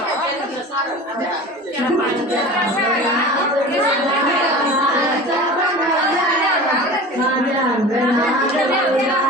Yeah.